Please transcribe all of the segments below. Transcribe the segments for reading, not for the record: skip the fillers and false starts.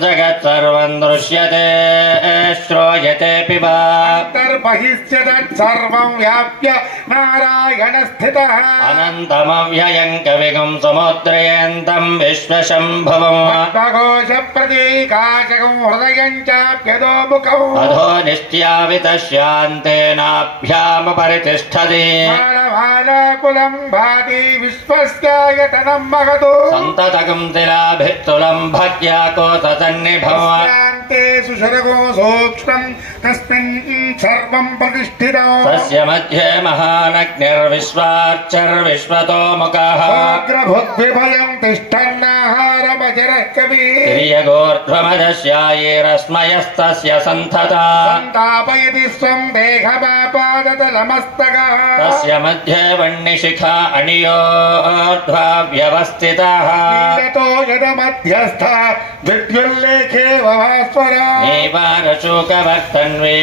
जगत् सर्वं दृश्यते श्रूयते पिबा अंतर्बहिश्च तत्सर्वं व्याप्य नारायण स्थितः अनन्तमव्ययं कविगुं समुद्रयन्तं विश्वशम्भवम् अर्थघोष प्रतीकाशकं हृदयं चाप्यदो मुखम् अधो निष्ट्यावितश्यान्तेनाभ्यामुपरितिष्ठति मानवालाकुलं भाति विश्वस्यायतनं महतो सन्ततकं तिलाभित्तुलं भक्त्या कोससन्निभम् शान्ते सुशरगो सूक्ष्मं तस्मिन् सर्वं प्रतिष्ठितं तस्य मध्ये महानग्निर्विश्वार्चर्विश्वतो मुखः अग्रभुद्विभयं तिष्ठन्नाहारमजरः कविः तिर्यगोर्ध्वमदस्यायैरस्मयस्तस्य सन्तता सन्तापयति स्वं देहमापादतलमस्तकः तस्य मध्ये वह्निशिखा अणियोर्ध्वा व्यवस्थितः नीलतो यदमध्यस्थ विद्युल्लेखे वभास्वरा नैवारशोकवर्तन्वे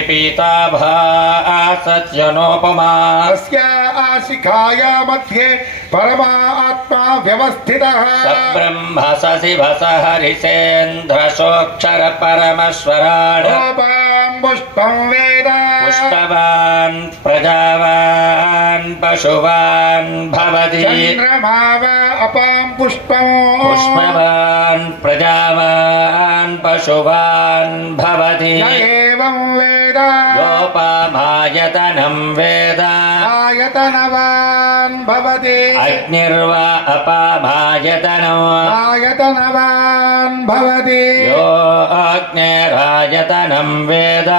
पीताभासत्यनोपमा अस्या आशिखाया मध्ये परमात्मा व्यवस्थितः सब्रह्म सशिवस हरिसेन्द्रशोक्षर परमश्वराड गोपां पुष्पं वेद पुष्पवान् प्रजावान् पशुवान् भवति चन्द्रमा वा अपां पुष्पं पुष्पवान् प्रजावान् पशुवान् भवति य एवं वेद योपमायतनं वेद आयतनवान् भवति अग्निर्वा अपामायतनो आयतनवान् भवति यो अग्निरायतनं वेद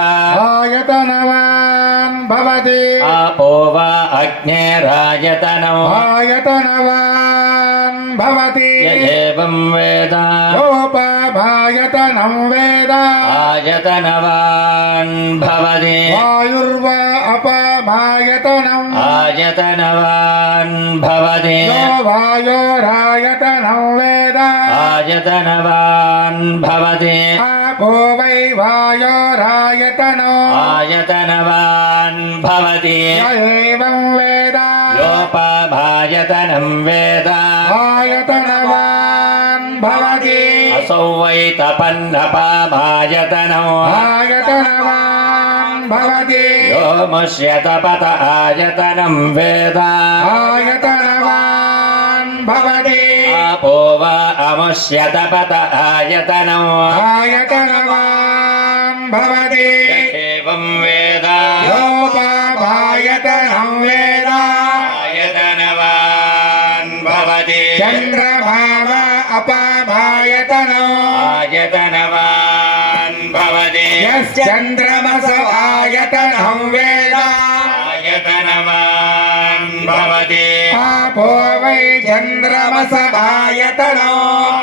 आयतनवान् भवति आपो वा अग्निरायतनो आयतनवान् भवति य एवं वेद योपमायतनं वेद आयतनवान् भवति वायुर्वा अपामायतनम् आयतनवान् भवति यो वायोरायतनं वेद आयतनवान् भवति आपो वै वायोरायतनो आयतनवान् भवति य एवं वेद योपमायतनं वेद आयतनवान् भवति असौ वै तपन्नपामायतनो आयतनवान् भवति यो मुष्यतपत आयतनं वेद आयतनवान् भवति आपो वा अमुष्यतपत आयतनो आयतनवान् भवति एवं वेद योपमायतनं वेद आयतनवान् भवति चन्द्रमा वा अपामायतनो आयतनवान् भवति यश्चन्द्रमस आयतनं वेद आयतनवान् भवति आपो वै चन्द्रमस आयतनो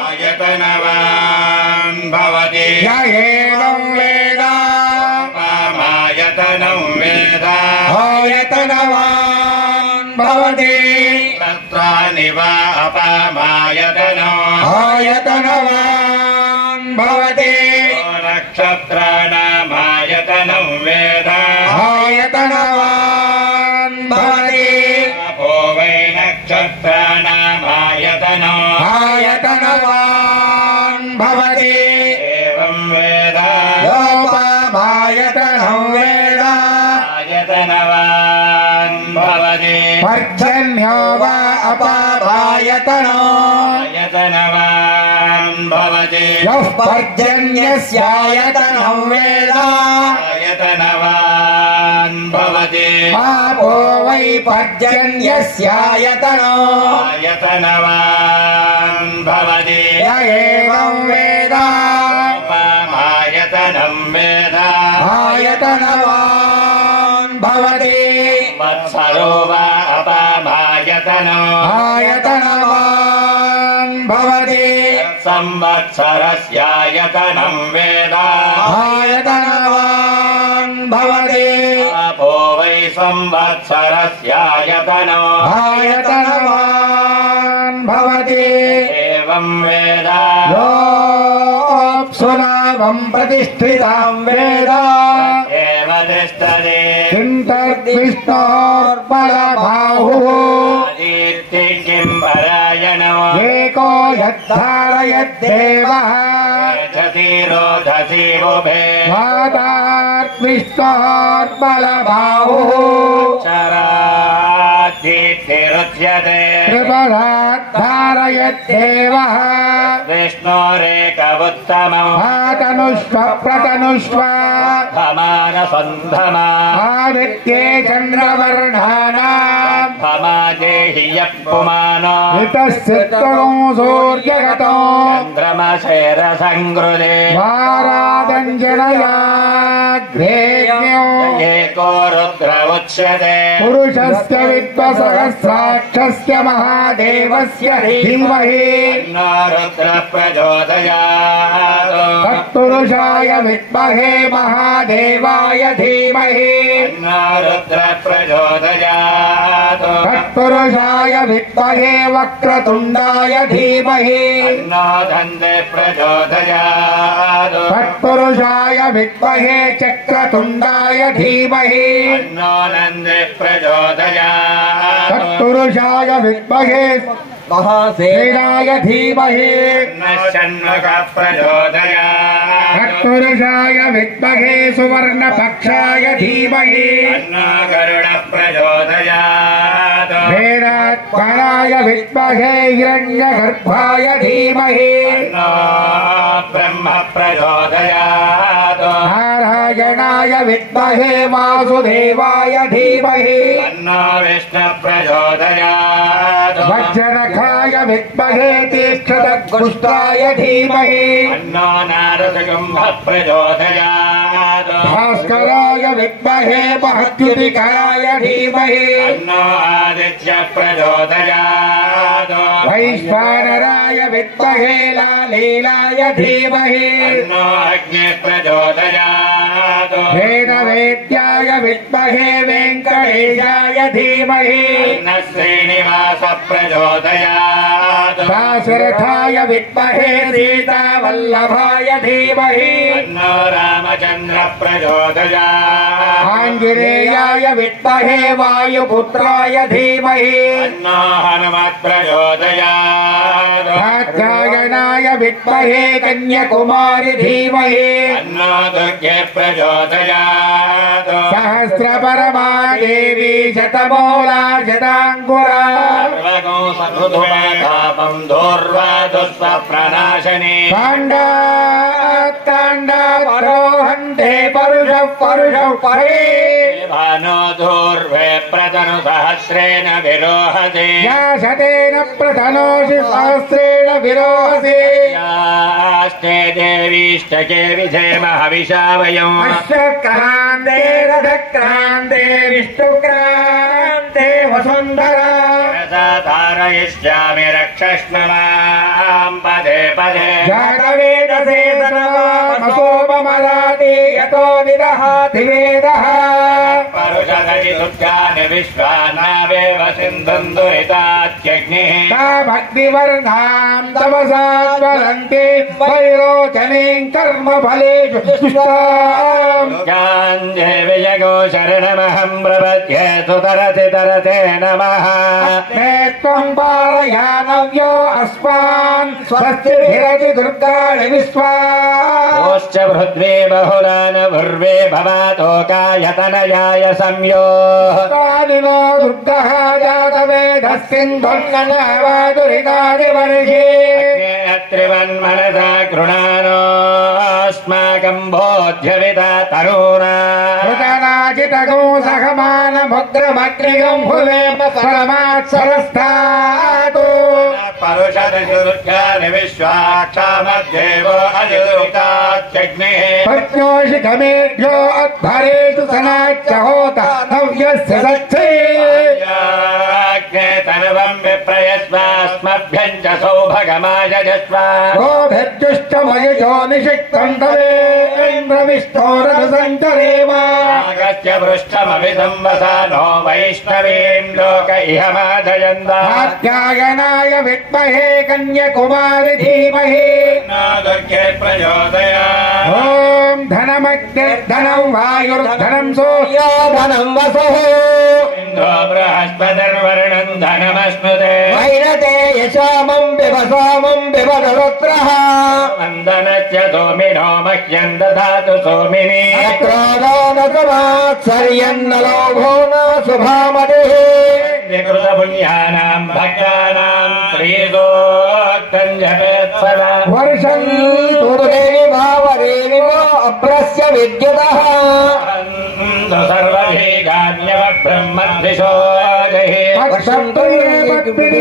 आयतनवान् भवति य एवं वेद आयतनं वेद आयतनवान् भवति तत्राणि वा अपामायतनो आयतनवान् भवति नक्षत्राणामायतनं वेद आयतनवान् भवति आपो वै नक्षत्राणामायतनो आयतनवान् भवति एवं वेद योपमायतनं वेद आयतनवान् भवति पर्जन्यो वा अपामायतनो आयतनवान् भवति यः पर्जन्यस्यायतनं वेद आयतनवान् भवति आपो वै पर्जन्यस्यायतनो आयतनवान् भवति य एवं वेद आयतनं वेद आयतनवान् भवति वत्सरो वा अपामायतनो आयतनवान् भवति संवत्सरस्यायतनं वेद आयतनवान् भवति आपो वै संवत्सरस्यायतनो आयतनवान् भवति एवं वेद योऽप्सुनावं प्रतिष्ठितं वेद एव तिष्ठति चिन्तद्विष्णोर्बलबाहुः आदित्य किं परायणो एको यद्धारयद्देवः यच्छति रोधसि उभे वाताद्विष्णोर्बलबाहुः क्षरादित्यरुच्यते त्रिपदाद्धारयद्देवः विष्णोरेकवुत्तमो तनुष्व प्रतनुष्व भमानसन्धमा आदित्ये चन्द्रवर्णानाम् भमादेहि यः पुमानो ऋतस्सिद्धो सूर्यगतो चन्द्रमशेरसङ्कृते वारादञ्जनयाग्रेज्ञो एको रुद्र उच्यते पुरुषस्य विद्वसहस्राक्षस्य महादेवस्य धीमहि न रुद्र प्रचोदयात् तत्पुरुषाय विद्महे महादेवाय धीमहि न रुद्र प्रचोदयात् तत्पुरुषाय विद्महे वक्रतुण्डाय धीमहि न धन्दे प्रचोदयात् तत्पुरुषाय विद्महे चक्रतुण्डाय धीमहि न नन्दे प्रचोदयात् तत्पुरुषाय विद्महे महासेनाय धीमहि न षण्मुख प्रचोदयात् तत्पुरुषाय विद्महे सुवर्णपक्षाय धीमहि न गरुड प्रचोदयात् वेदात्मनाय विद्महे हिरण्यगर्भाय धीमहि न ब्रह्म प्रचोदयात् नारायणाय विद्महे वासुदेवाय धीमहि न विष्णु प्रचोदयात् वज्रनखाय विद्महे तीक्ष्णदग्गुष्टाय धीमहि न नारदकुम्भ प्रचोदयात् भास्कराय विद्महे महद्युतिकराय धीमहि न आदित्य प्रचोदयात् वैश्वानराय विद्महे लालीलाय धीमहि न अग्नि प्रचोदयात् वेदवेद्याय विद्महे वेङ्कटेशाय धीमहि न श्रीनिवास प्रचोदयात् दाशरथाय विद्महे सीतावल्लभाय धीमहि न रामचन्द्र प्रचोदयात् आञ्जनेयाय विद्महे वायुपुत्राय धीमहि न हनुमत् प्रचोदयात् कात्यायनाय विद्महे कन्याकुमारि धीमहि न दुर्गे प्रचोदयात् सहस्रपरमा देवी शतमूला शताङ्कुरा सर्वगोसमृधुमातापं दूर्वादुष्प्रनाशने काण्डात् रोहन्ते परुषः परे भानो दूर्वे प्रतनु सहस्रेण विरोहते याशतेन प्रतनोषि सहस्रेण विरोहसि यास्ते देवीष्टके विधेम हविषा वयम् अश्वक्रान्ते रथक्रान्ते विष्णुक्रान्ते वसुन्धरा धारयिष्यामि रक्षस्म मां पदे पदे जातवेदसे सोममदाति यतो निदहाति वेदः परुषदि दुर्गानि विश्वानावेव सिन्धुं दुरितात्यग्निः तामग्निवर्णां तमसा ज्वलन्ति वैरोचनीं कर्मफलेषु दुष्टाम् गान्धे विजगो शरणमहं प्रपद्ये सुतरति तरते नमः त्वं पारयानव्यो अस्मान् स्वस्तिभिरति दुर्गाणि विश्वा ओश्च पृथ्वी बहुलान भुर्वे भवातोकायतनयाय संयो नो दुर्गः जातवेदः सिन्धुर्नवादुरितानि वर्षे त्रिवन्मनसा गृणानोऽस्माकं बोध्यविता तरूणा ऋतनाचितगो सहमानमुग्रमग्निगं फुलेम परमात्सरस्तातु परुषदुर्गानि विश्वाक्षामद्देवो अजितात्यग्निः पत्न्योषिखमेभ्यो अध्वरेषु सनाच्च होता नव्यस्य सत्से तनुवं विप्रयस्मास् अस्मभ्यं च सौभगमाय जस्वा गोभिर्जुष्टमयजो निषिक्तं तवेन्द्रविष्णोरसञ्चरेम आगस्य पृष्ठमभि संवसानो वैष्णवीं लोक इह मादयन्दा कात्यायनाय विद्महे कन्याकुमारी धीमहि दुर्गे प्रचोदयात् ॐ धनमग्निर्धनं वायुर्धनं सूर्यो धनं वसुः इन्द्रो बृहस्पतिर्वर्णं धनमश्नुते वैरते यशामं बिभदरुद्रः वन्दनस्य सोमिनो मह्यं ददातु सोमिनी क्रोधो न समात्सर्यन्नलोभो न शुभामतिः विकृतपुण्यानां भक्तानां प्रीतोक्तं जपेत् सदा वर्षन्तु देवि भावरेवि वो अप्रस्य विद्युतः सर्वभीगान्यवब्रह्मद्विषो जहि वर्षन्तु ये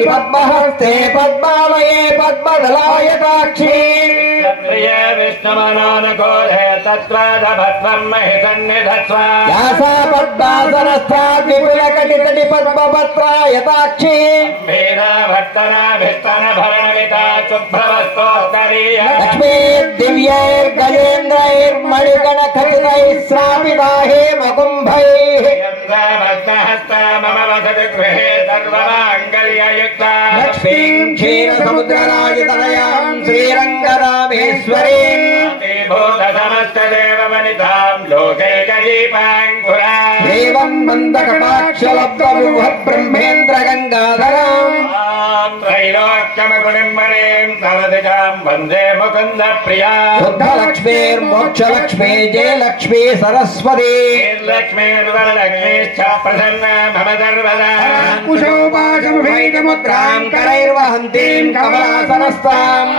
पद्महस्ते पद्मालये पद्मदलायताक्षी प्रिय विष्णुमनोनुकूले तत्त्वादभत्वं महितन्निधत्वा यासा पद्मासनस्थात् विपुलकटितटि पद्मपत्रायताक्षी वीराभट्टनाभिस्तनभरणविता शुभ्रवस्तोत्तरीय लक्ष्मी दिव्यैर्गजेन्द्रैर्मणिगणखचितैः श्रापिता हेमकुम्भैः भस्महस्ता मम वसति गृहे सर्वमाङ्गल्ययुक्ता लक्ष्मीं क्षीरसमुद्रराजतनयां श्रीरङ्गरामेश्वरीं भूतसमस्तदेववनितां लोकैकदीपाङ्कुरा देवं मन्दकटाक्षलब्धब्रह्मेन्द्रगङ्गाधराम् त्रैलोक्यमकुलिम्बरीं सरदिजां वन्दे मुकुन्दप्रिया शुद्धलक्ष्मीर्मोक्षलक्ष्मी जयलक्ष्मी सरस्वती लक्ष्मीर्वरलक्ष्मीश्च प्रसन्ना मम सर्वदा कुशोपाशमभेदमुद्रां करैर्वहन्तीं कमलासनस्ताम्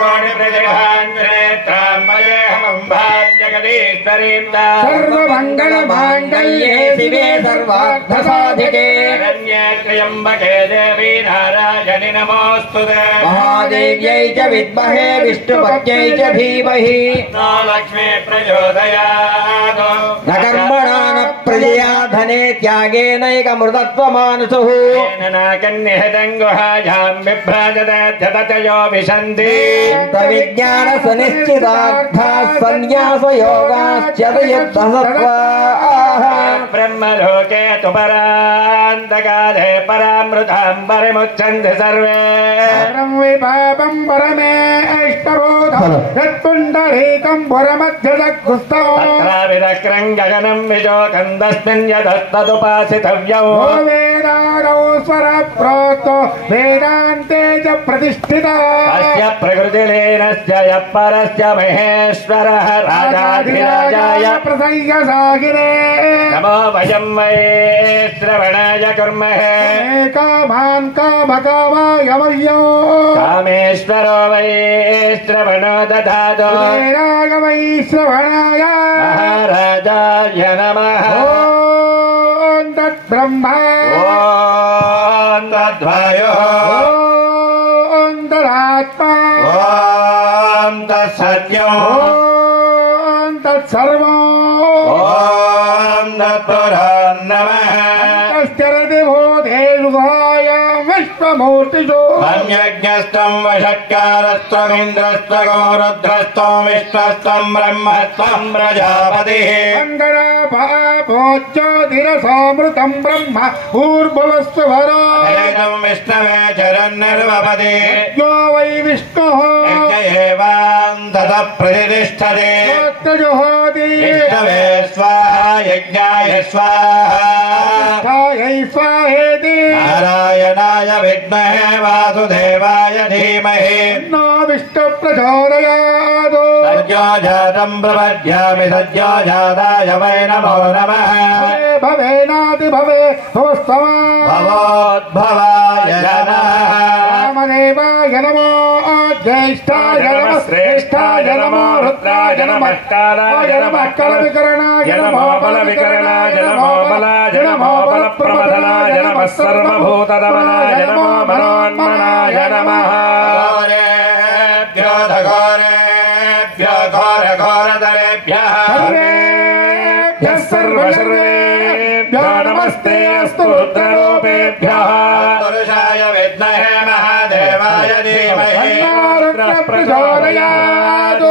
कोटिप्रतिभान्त्रेत्रां मयेऽहमम्भां जगदीश्वरीं सर्वमङ्गलमाङ्गल्ये शिवे सर्वार्थसाधिके शरण्ये त्र्यम्बके देवी नारायणि नमोऽस्तुते महादेव्यै च विद्महे विष्णुपत्न्यै च धीमहि नो लक्ष्मी प्रचोदयात् न कर्मणा न प्रजया धने त्यागेनैकमृतत्वमानसुः नाकन्निहतं गुहायां बिभ्राजतयो विशन्ति विज्ञानसनिश्चितार्थाः सन्न्यासयोगाश्चतयुद्धसत्त्वाः ब्रह्मलोके तु परान्तकाले परामृतां परिमुच्यन्ते सर्वे विभावं परमेष्टबोधं यत्पुण्डरीकं पुरमध्यदग्गुस्तौ तत्राविदक्रं गगनं विजोकं तस्मिन् यदस्तदुपासितव्यौ वेदारौ स्वरप्रोक्तो वेदान्ते च प्रतिष्ठितः अस्य प्रकृतिलीनस्य यः परस्य महेश्वरः राजाधिराजाय प्रसह्य सागिरे नमो वयं वै श्रवणाय कुर्महे कामान् कामकामाय मह्यो कामेश्वरो वै श्रवणो दधातु वेदाय वै श्रवणाय महाराजाय नमः ॐ तद्ब्रह्मा ॐ तद्वायुः ॐ तदात्मा ॐ तत्सत्यं ॐ तत्सर्वो ॐ तत्पुरान्नमः तश्चरति भूतेषु गुहायां विश्वमूर्तिषु अन्यज्ञस्तं वषट्कारस्त्वमिन्द्रस्त्वगो रुद्रस्त्वं विष्णस्त्वं ब्रह्मस्त्वं प्रजापतिः अङ्गराभाभोज्योतिरसामृतं ब्रह्म भूर्भुवस्सुभरो एतं विष्णवे चरन्निर्वपदे यो वै विष्णुः एवान्ततः प्रतिष्ठते जुहोति विष्णवे स्वाहा यज्ञाय स्वाहा स्वाहेति नारायणाय विद्महे वासुदेवाय धीमहि नो विष्णु प्रचोदयात् सद्यो जातं प्रपद्यामि सद्यो जाताय वै नमो नमः भवेनाति भवे भवस्तमा भवोद्भवाय नमः रामदेवाय नमो ज्येष्ठाय नमः श्रेष्ठाय नमो रुद्राय नमः कालाय नमः कलविकरणाय नमो बलविकरणाय नमो बलाय नमो बलप्रमथनाय नमः सर्वभूतदमनाय नमो मनोन्मनाय नमः घोरेभ्यो घोरघोरतरेभ्यः सर्वशर्वेभ्यो नमस्ते अस्तु रुद्ररूपेभ्यः पुरुषाय विद्महे प्रयातो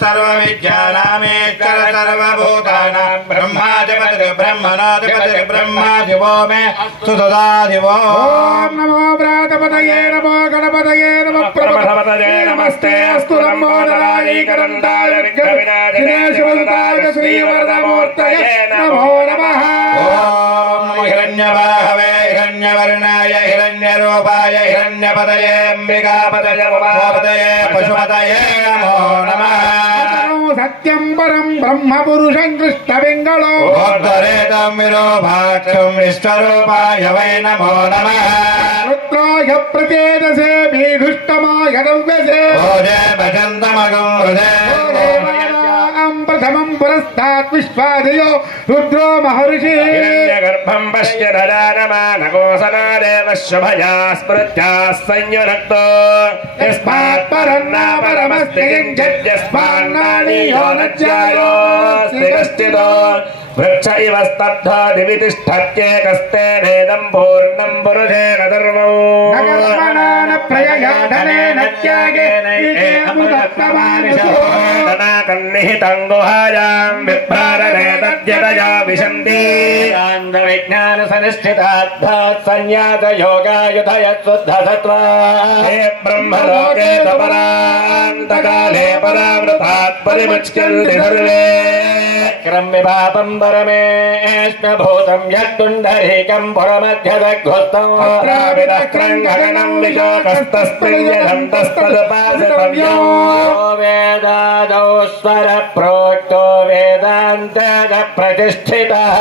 सर्वविद्यानामेश्वर सर्वभूतानां ब्रह्माधिपतिः ब्रह्मणाधिपतिः ब्रह्माधिपो मे सुतदाधिपो ओम नमो व्रातपतये नमो गणपतये नमः प्रभवतये नमस्ते अस्तु लंबोदराय करंदाय विघ्नविनाशनाय श्रीवरदमूर्तये नमो नमः ओम हिरण्यवाहवे हिरण्यवर्णाय हिरण्यरूपाय हिरण्यपतये अंबिकापतये उमापतये पशुपतये नमो नमः सत्यं परं ब्रह्म पुरुषं कृष्णपिङ्गलो गोद्धरेतं विरूपाक्षं विश्वरूपाय वै नमो नमः रुद्राय प्रचेदसे भीधुष्टमाय दव्यसे भोजे भजन्तमगं हृदय प्रथमं पुरस्तात् विश्वादयो रुद्रो महर्षि गर्भं पश्य ददानमानकोसनादेव शुभया स्मृत्या संयुनक्तो यस्मात् परन्नापरमस्ति किञ्चित् यस्मान्नानीयो न ज्यायोऽस्ति कश्चित् वृक्ष इव स्तब्धा दिवि तिष्ठत्येकस्तेनेदं पूर्णं पुरुषेण सर्वं न कर्मणा न प्रयया धनेन त्यागेन कन्निहितं गुहायां विप्रारणे तद्यतया विशन्ति विज्ञानसनिष्ठितार्थात् संन्यासयोगायुधयत्शुद्धसत्त्वा हे ब्रह्मलोके तपरान्तकाले परावृतात् परिमुच्यन्ते सर्वे क्रम्य पापं परमेष्णभूतं यत्पुण्डरीकं पुरमध्यदघ्वस्तं क्रङ्गगणं विशोकस्तस्मिन्यधन्तस्तदुपासितव्यो वेदादौ स्वरप्रोक्तो वेदान्तद प्रतिष्ठितः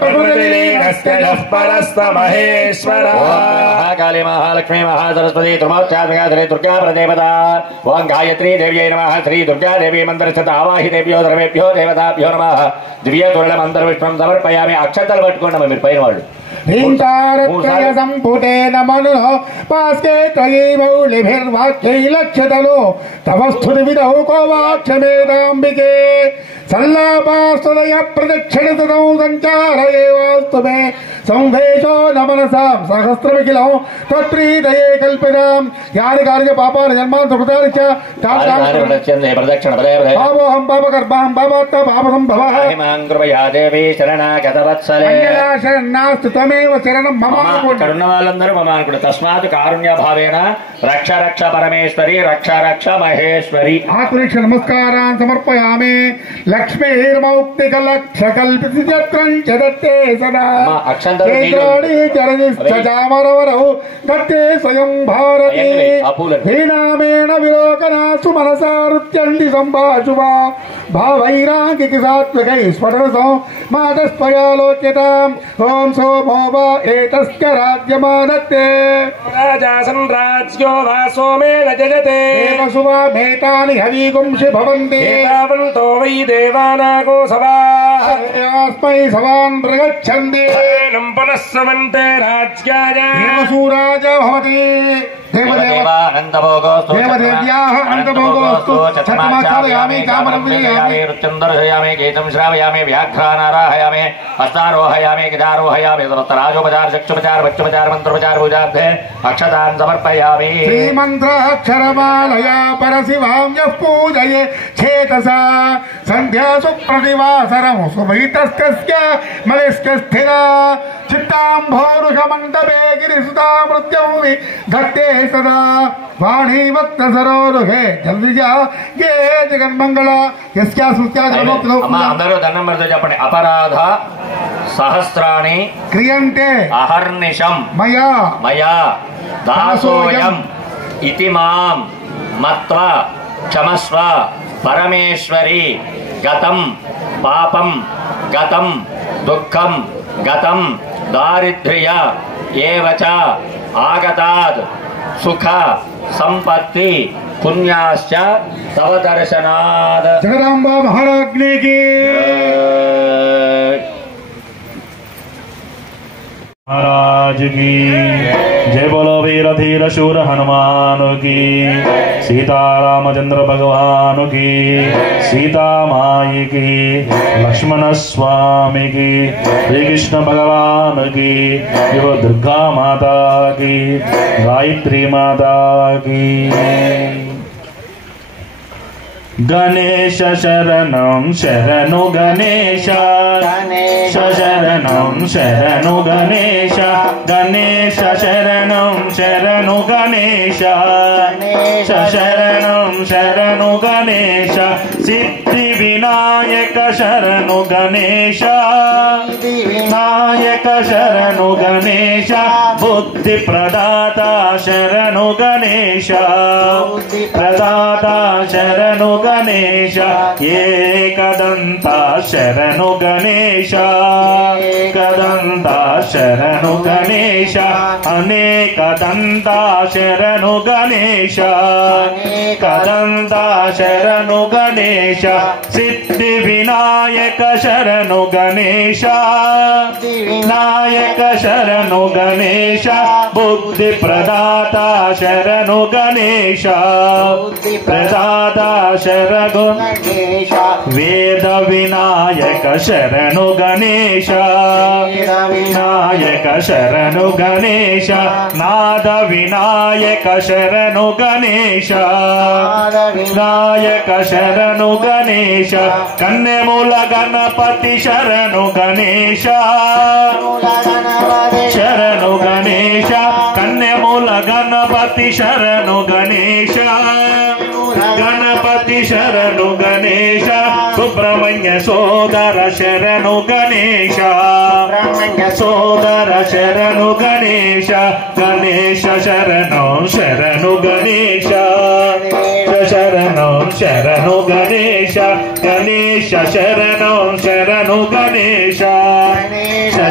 प्रकृतिलीनस्य यः परस्त महेश्वरः काली महालक्ष्मी महासरस्वती त्रिमूर्त्यात्मिका श्री दुर्गा प्रदेवता ओं गायत्री देव्यै नमः श्री दुर्गा देवी मंत्रस्थित आवाहि देव्यो सर्वेभ्यो देवताभ्यो नमः दिव्य तोरण मंत्र विष्णुं समर्पयामि अक्षतल पట్టుకోండి మీరు పైన వాళ్ళు ह्रीङ्कारत्रय सम्पुटेन मनुः पास्के त्रयीमौलिभिर्वाक्यै लक्ष्यतलो तव स्तुतिविदौ को वाक्ष्यमेदाम्बिके सल्लापास्तदय प्रदक्षिणतौ सञ्चारयेवास्तु मे संवेशो न मनसां सहस्रमिखिलौ त्वत्प्रीतये कल्पितां यानि कार्य पापानि जन्मान् सुकृतानि च प्रदक्षिण पापोऽहं पापकर्माहं पापात्मा पापसम्भवः कृपया देवी शरणागतवत्सले शरणास्तु त्वमेव शरणं मम కరుణ వాళ్ళందరూ మమానుకుడు తస్మాత్ కారుణ్య భావేన రక్ష రక్ష పరమేశ్వరి రక్ష రక్ష మహేశ్వరి आत्मनिष्ठ नमस्कारान् समर्पयामि लक्ष्मीर्मौक्तिकलक्षकल्पितचक्रं च दत्ते सदा केन्द्राणि चरणिश्चामरवरौ दत्ते स्वयं भारती हीनामेण विलोकनासु मनसा नृत्यन्ति सम्भाषुवा भावैराङ्गिकि सात्विकै स्फुटरसौ मातस्पयालोक्यताम् ॐ सोमो वा एतस्य राज्यमादत्ते राजासन् राज्यो वा सोमेन जजते देवसुवा मेतानि हवीगुंसि भवन्ति एतावन्तो वै देवानागो सभाः अस्मै सवान् प्रगच्छन्ति एनं पुनः समन्ते राज्याय देवसूराज भवति देवदेव्याः अनन्तभोगोऽस्तु छत्रमाचारयामि कामरं विजयामि रुचन्दर्शयामि गीतं श्रावयामि व्याघ्रानाराहयामि हस्तारोहयामि गिदारोहयामि सर्वत्राजोपचार चक्षुपचार भक्षुपचार मन्त्रोपचार पूजार्थे अक्षतान् समर्पयामि श्रीमन्त्राक्षरमालया परशिवां यः पूजये चेतसा सन्ध्यासु प्रतिवासरं सुभीतस्तस्य मलिष्क स्थिरा चित्ताम्भोरुषमण्डपे गिरिसुतामृत्यं धत्ते सदा वाणी वक्त सरोरुहे जल्दिजा ये जगन्मंगल यस्या सुस्या जगन्मंगल अम्मा अंदरू दन्नं పెడుతూ చెప్పండి अपराध सहस्राणि क्रियन्ते अहर्निशं मया मया दासोऽयम् इति मां मत्वा क्षमस्व परमेश्वरी गतं पापं गतं दुःखं गतं दारिद्र्य एव च आगतात् सुख संपत्ति पुण्याश्च तव दर्शनात् जगदम्बा महाराज्ञी की महाराज की जय बोलो वीर धीर शूर हनुमान की सीता रामचंद्र भगवान की सीता माई की लक्ष्मण स्वामी की श्री कृष्ण भगवान की यो दुर्गा माता की गायत्री माता की గణేశ శరణం శరణు గణేశ గణేశ శరణం శరణు గణేశ గణేశ శరణం శరణు గణేశ గణేశ శరణం శరణు గణేశ సిద్ధి వినాయక శరణు గణేశ వినాయక శరణు గణేశ బుద్ధి ప్రదాత శరణు గణేశ ప్రదాత శరణు గణేశ ఏకదంత శరణు గణేశ ఏకదంత శరణు గణేశ అనేకదంత శరణు గణేశ అనేకదంత శరణు గణేశ సిద్ధి వినాయక శరణు గణేశ వినాయక శరణు గణేశ బుద్ధి ప్రదాత శరణు గణేశ ప్రదాత శరణు గణేశ వేద వినాయక శరణు గణేశ వినాయక శరణు గణేశ నాద వినాయక శరణు గణేశ వినాయక శరణు గణేశ కన్యమూల గణపతి శరణు గణేశ శరణు గణేశ కన్యమూల గణపతి శరణు గణేశ గణపతి శరణు గణేశ సుబ్రహ్మణ్య సోదర శరణు గణేశ సోదర శరణు గణేశ గణేశ శరణం శరణు గణేశ శరణం శరణు గణేశ గణేశ శరణం శరణు గణేశ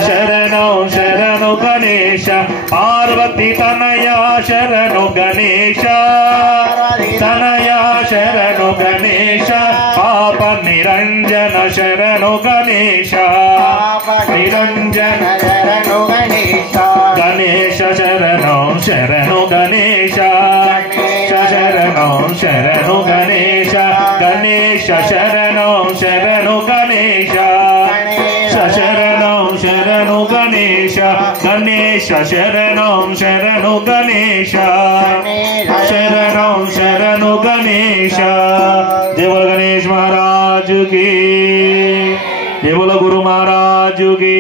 శరణం శరణు గణేశ పార్వతి తనయ శరణు గణేశ తనయ శరణు గణేశ పాప నిరంజన శరణు గణేశ నిరంజన శరణు గణేశ గణేశ శరణం శరణు గణేశ శరణం శరణు గణేశ గణేశ శరణం శరణు గణేశ శరణం శరణు గణేశ గణేశ శరణం శరణు గణేశ శరణం శరణు గణేశ జయ బోలో గణేష్ महाराज की जय बोलो गुरु महाराज की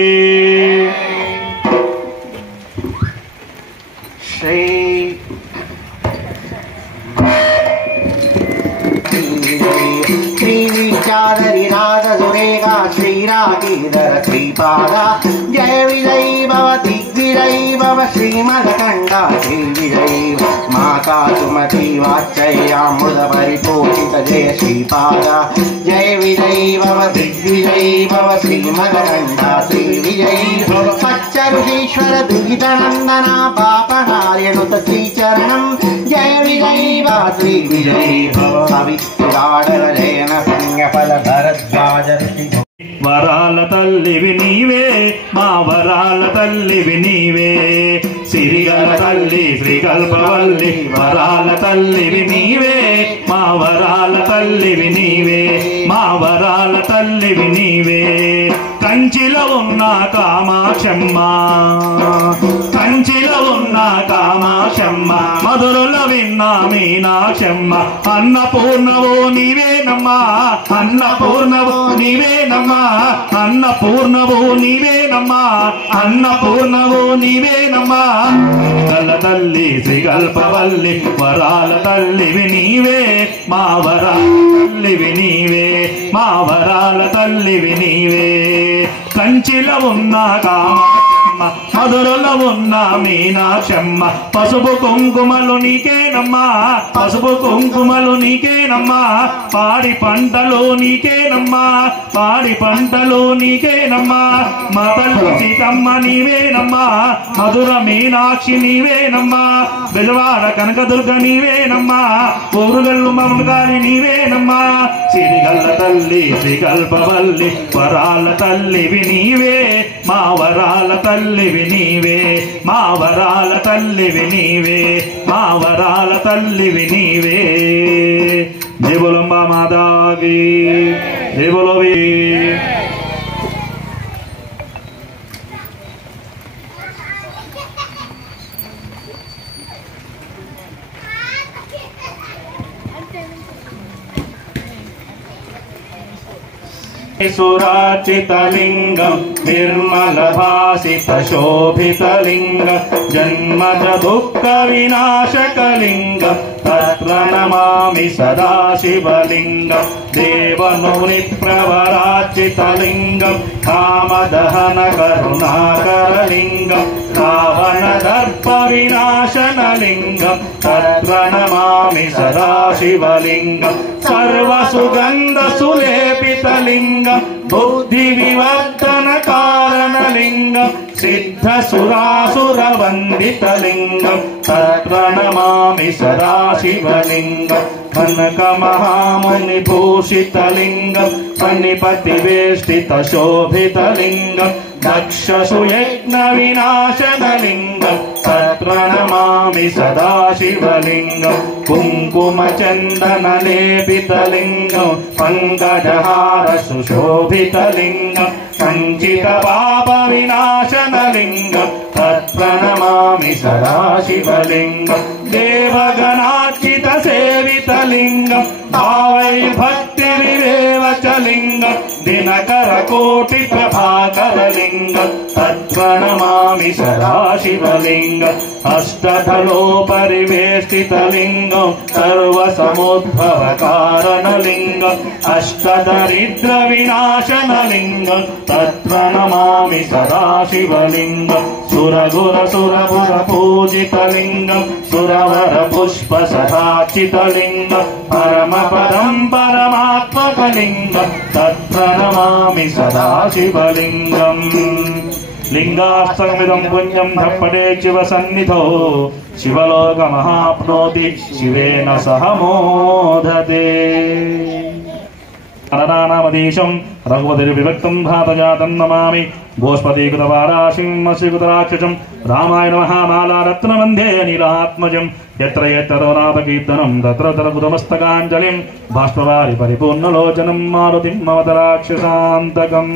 श्रीविचारिनाथ सुरेगा श्रीरागीधर श्रीपादा जय विजयी भव दिग्विजयी भव श्रीमदकण्डा श्रीविजयी माता सुमती वाच्चैयामुद परिपोषित जय श्रीपादा जय विजयी भव दिग्विजयी भव श्रीमदकण्डा श्रीविजयी सच्च ऋषीश्वर दुरितनन्दना पापहार्यनुत श्रीचरणं जय विजयी भव श्रीविजयी भव सवित्राडलयन संज्ञफल भरद्वाज వరాల తల్లివి నీవే మా వరాల తల్లివి నీవే సిరిగల తల్లి శ్రీకల్పవల్లి వరాల తల్లివి నీవే మా వరాల తల్లివి నీవే మా వరాల తల్లివి నీవే కంచిలో ఉన్న కామాక్షమ్మ కంచిలో ఉన్న కామాక్షమ్మ మధురలో విన్న మీనాక్షమ్మ అన్నపూర్ణవో నీవేనమ్మా అన్నపూర్ణవో నీవేనమ్మా అన్నపూర్ణవో నీవేనమ్మా అన్నపూర్ణవో నీవేనమ్మా కల్ల తల్లి శ్రీకల్పవల్లి వరాల తల్లివి నీవే మా వరాల తల్లివి నీవే మా వరాల తల్లివి నీవే కంచిలో ఉన్న కామాక్షమ్మ మధురలో ఉన్న మీనాక్షమ్మ పసుపు కుంకుమలు నీకేనమ్మా పసుపు కుంకుమలు నీకేనమ్మా పాడి పంటలు నీకేనమ్మా పాడి పంటలు నీకేనమ్మా మా తల్లి సీతమ్మ నీవేనమ్మా మధుర మీనాక్షి నీవేనమ్మా బెజవాడ కనకదుర్గ నీవేనమ్మా ఊరుగల్లు మమకారి నీవేనమ్మా సిరిగల్ల తల్లి శ్రీకల్పవల్లి వరాల తల్లివి నీవే మా వరాల తల్లివి నీవే మా వరాల తల్లివి నీవే మా వరాల తల్లివి నీవే జై బోలో అంబా మాతా కీ జై బోలో सुरार्चितलिङ्गं निर्मलभासितशोभितलिङ्गं जन्मज दुःखविनाशकलिङ्गं तत्र नमामि सदा शिवलिङ्गं देवमुनिप्रवरार्चितलिङ्गं कामदहनकरुणाकरलिङ्गं रावणदर्पविनाशनलिङ्गं तत्र नमामि सदा शिवलिङ्गं सर्वसुगन्धसुलेपितलिङ्गं बुद्धिविवर्धनकारणलिङ्गं सिद्धसुरासुरवन्दितलिङ्गं तत्र नमामि सदा शिवलिङ्गं कनकमहामुनिभूषितलिङ्गं फणिपतिवेष्टितशोभितलिङ्गं दक्षसुयज्ञविनाशनलिङ्गं तत्र नमामि सदा शिवलिङ्गं कुङ्कुमचन्दनलेपितलिङ्गं पङ्कजहारसुशोभितलिङ्गं सञ्चितपापविनाशनलिङ्गं तत्र नमामि सदा शिवलिङ्गं देवगणार्चितसेवितलिङ्गं भावैर्भक्तिरिवेव च लिङ्गं दिनकरकोटिप्रभाकरलिङ्गं तत्र नमामि सदा शिवलिङ्गम् अष्टदलोपरिवेष्टितलिङ्गं सर्वसमुद्भवकारणलिङ्गम् अष्टदरिद्रविनाशनलिङ्गं तत्र नमामि सदा शिवलिङ्गम् सुरगुरसुरपुरपूजितलिङ्गं सुरवरपुष्पसदाचितलिङ्गं परमपदं परमात्मकलिङ्गं तत्र नमामि सदा शिवलिङ्गम् लिङ्गास्तमिदं पुण्यं धप्पटे शिव सन्निधौ शिवलोकमहाप्नोति शिवेन सह मोदते अननामदेशं रघुपतिर्विभक्तं भातजातं नमामि गोष्पदीकृतवाराशिं श्रीकृतराक्षसं रामाय महामाला रत्नवन्धे नीलात्मजं यत्र यत्र नाथकीर्तनं तत्र तत्र बाष्पवारि परिपूर्णलोचनं मारुतिं ममतराक्षसान्तकम्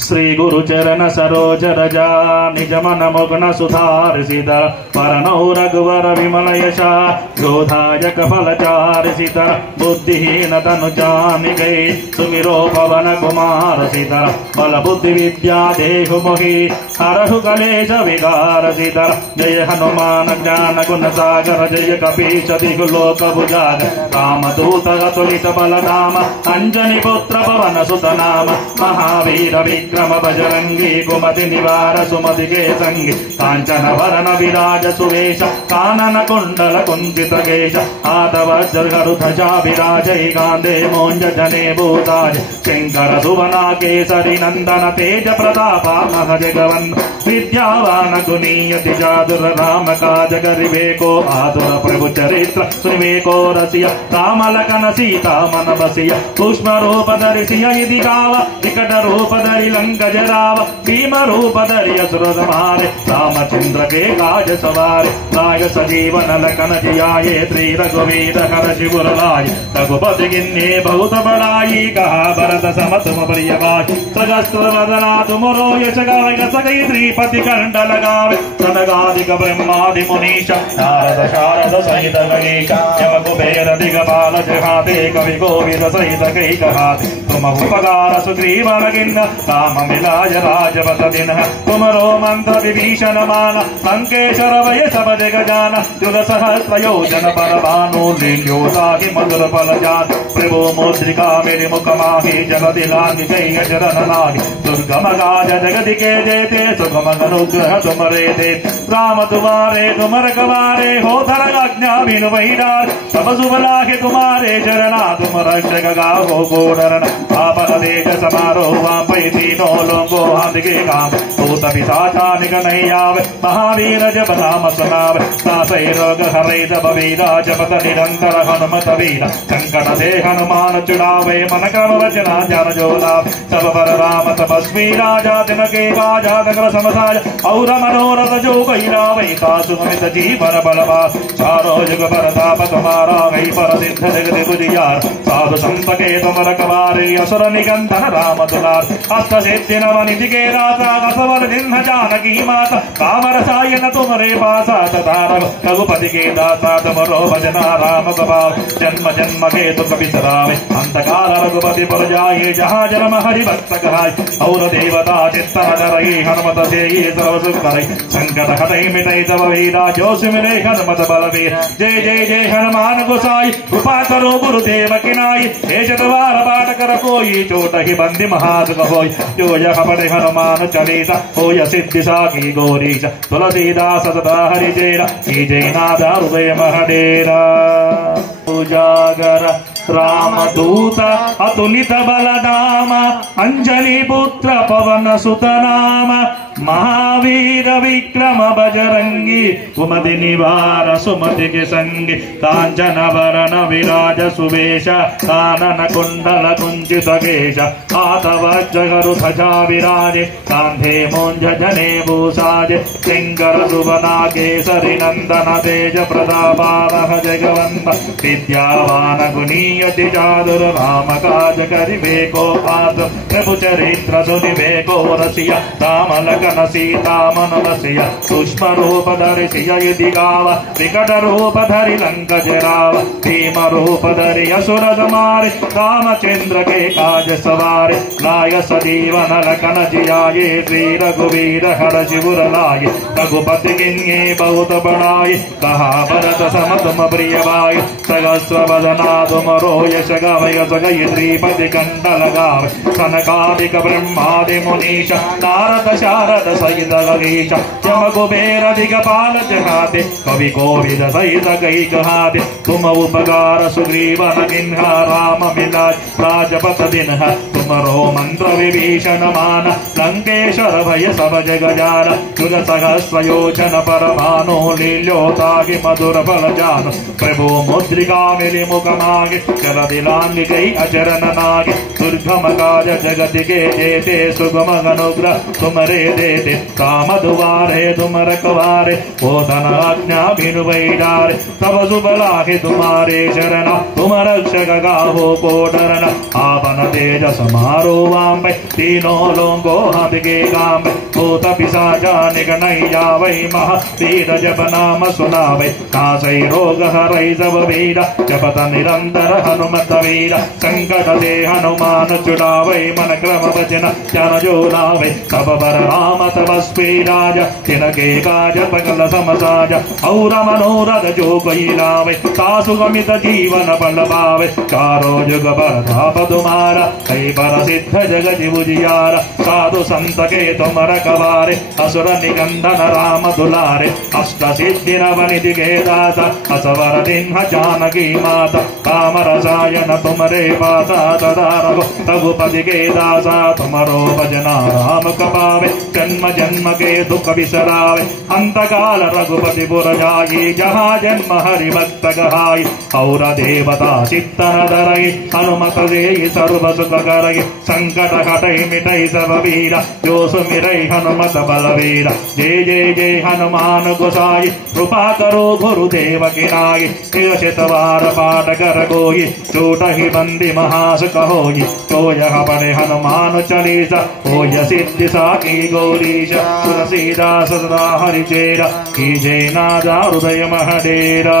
श्री गुरुचरण सरोज रजा निज मन मुग्न सुधारिसिधर परनौ रघुवर विमल यशा योधायक फलचारिसिधर बुद्धिहीन तनु जानिकै सुमिरो पवन कुमार सिधर बल बुद्धि विद्या देहु मोहि हरहु कलेश विकार सिधर जय हनुमान ज्ञान गुण सागर जय कपीश दिगु लोक भुजाग रामदूत अतुलित बल नाम अंजनी पुत्र पवन सुत नाम महावीर विक्रम बजरंगी कुमति निवार सुमति के संगी कांचन वरण विराज सुवेश कानन कुंडल कुंचित केश आदवज्र ध्वजा विराजै कांधे मोंज जने भूताज शंकर सुवना केसरी नंदन तेज प्रतापा महजगवन विद्यावान गुणीयति चातुर राम काज गरिबेको आतुर प्रभु चरित्र सुनिवेको रसिय राम लखन सीता मन बसिय सूक्ष्म रूप धरिसिय यदि गाव विकट रूप धरि लंक जराव भीम रूप धरि असुर संहारे रामचंद्र के काज सवारे लाय सजीवन लखन जियाये श्री रघुवीर हर शिवर लाय रघुपति गिन्ने बहुत बड़ाई कहा भरत सम तुम प्रिय भाई सहस्र वदना तुमरो यश गाय सकै श्रीपति कंठ लगावे सनगादिक ब्रह्मादि मुनीश नारद शारद सहित गणेश यम कुबेर दिगपाल जहाते कवि गोविंद सहित कई कहाते तुम उपकार सुग्रीव लगिन काम मिलाय राजपत दिन तुमरो मंत्र विभीषण मान लंकेश्वर वय सब जग जान युग सहस्र योजन पर भानु लील्योता की मधुर फल जान प्रभु मुद्रिका मेरे मुख माही जगति लागी जय चरण लागी दुर्गम गाज जगति के जेते सुगम अनुग्रह तुमरे दे राम तुम्हारे तुमर गवारे हो धर आज्ञा बिनु वहीदार सब शुभ लागे तुम्हारे चरणा तुम रक्षक गावो गोडरन आपन देख समारोह वापै तीनों लोगों हाथ के काम भूत पिशाचा निकल नहीं आवे महावीर जब नाम सुनावे सासै रोग हरै सब वीरा जपत निरंतर हनुमत वीरा संकट से हनुमान चुड़ावे मन क्रम वचना जन जोला सब पर राम तपस्वी राजा दिन के काजा नगर समसाय और मनोरथ जो कहिला वै कासुमित जीवन बलवा चारो जुग परताप तुम्हारा गई पर सिद्ध जगत बुझियार साधु संत के तुम रखवारे असुर निगंधन राम दुलार अष्ट सिद्धि नव निधि के दाता कसवर जिन्ह जानकी माता कामर सायन तुमरे पासा तथा रघुपति के दाता तुमरो भजना राम गोपाल जन्म जन्म के दुख बिसरावे अंतकाल रघुपति पुर जाए जहाँ जन्म हरि भक्त कहाय और देवता चित्त डरई हनुमत से सर्व सुख करई संकट हटई मिटई तब वीरा जो सिमरे हनुमत बलवीर जय जय जय हनुमान गोसाई कृपा करो गुरुदेव की नाई हे चतवार पाठ कर कोई चोट ही बंदी महासुख होय जो यह पढ़े हनुमान चालीसा होय सिद्धि साखी गौरीश तुलसीदास सदा हरि जय की जय नाद हृदय महडेरा उजागर रामदूत अतुलित बलधाम अंजलि पुत्र पवन सुत नाम महावीर विक्रम बजरंगी कुमति निवार सुमति के संगी कांचन वरण विराज सुवेश कानन कुंडल कुंचित केश हाथ वज्र गरु ध्वजा विराजे कांधे मोंज जने भूषाजे सिंगर सुवना केसरी नंदन तेज प्रतापावह जगवंत विद्यावान गुणीयति चादुर राम काज करिबे को पात प्रभु चरित्र सुनिबे को रसिया राम लखन सीता मन बसिया पुष्प रूप धरि सिय दिगाव विकट रूप धरि लंक जराव भीम रूप धरि असुर समारे रामचंद्र के काज सवारे लाय सजीवन लखन जियाये श्री रघुवीर हर शिवर लाये रघुपति किन्हे बहुत बड़ाई कहा भरत सम तुम प्रिय भाई सहस्र बदना तुम रो यश गावय सगय श्रीपति कंठ लगाव सनकादिक ब्रह्मादि मुनीश नारद शारद सहित गणेश यम कुबेर दिगपाल जहाते कवि कोविद सहित गई कहाते तुम उपकार सुग्रीवन किन्हा राम मिलाय राजपथ दिन्ह तुमरो मंत्र विभीषण मान लंकेश्वर भय सब जग जान युग सहस्र योजन परमानो लील्योताहि मधुर फल जान प्रभु मुद्रिका मिलि मुख मागे चल दिलांग गई अचरन नागे दुर्गम काज जगत के जेते सुगम अनुग्रह तुमरे देते काम दुआरे तुम रखवारे ओ धन आज्ञा बिनु बैडारे तब शुभ लागे तुम्हारे शरण तुम रक्षक गाहो को डरना आपन तेज समारो वाम तीनों लोगों हाथ के काम भूत पिशाचा निगनई जावै महावीर जप नाम सुनावै कासै रोग हरै सब वीर जपत निरंतर हनुमत वीर संकट से हनुमान छुड़ावै मन क्रम वचन जन जो लावै तब बर राम तपस्वी राजा तिनके काज सकल समसाज और मनोरथ जो कोई लावे तासु गमित जीवन बल पावे चारो जुग परताप तुम्हारा कई पर सिद्ध जग जियारा साधु संत के तुम रखवारे असुर निकंदन राम दुलारे अष्ट सिद्धि नव निधि के दाता असवर सिंह जानकी माता काम रसायन तुमरे पासा तदा रघुपति के दासा तुमरो भजना राम कपावे जन्म जन्म के दुख बिसरावे अंतकाल रघुपति पुर जाई जहाँ जन्म हरि भक्त कहाई और देवता चित्तन धरई हनुमत से सर्व सुख करई संकट हटई मिटई सब वीरा जो सुमिरई हनुमत बलवीरा जय जय जय हनुमान गोसाई कृपा करो गुरुदेव की नाई शतवार पाठ कर गोई चोट ही बंदी महासुख होई तो यह पढ़े हनुमान चालीसा होय सिद्धि साखी गौरीश तुलसीदास सदा हरि चेरा की जय नाद हृदय महडेरा।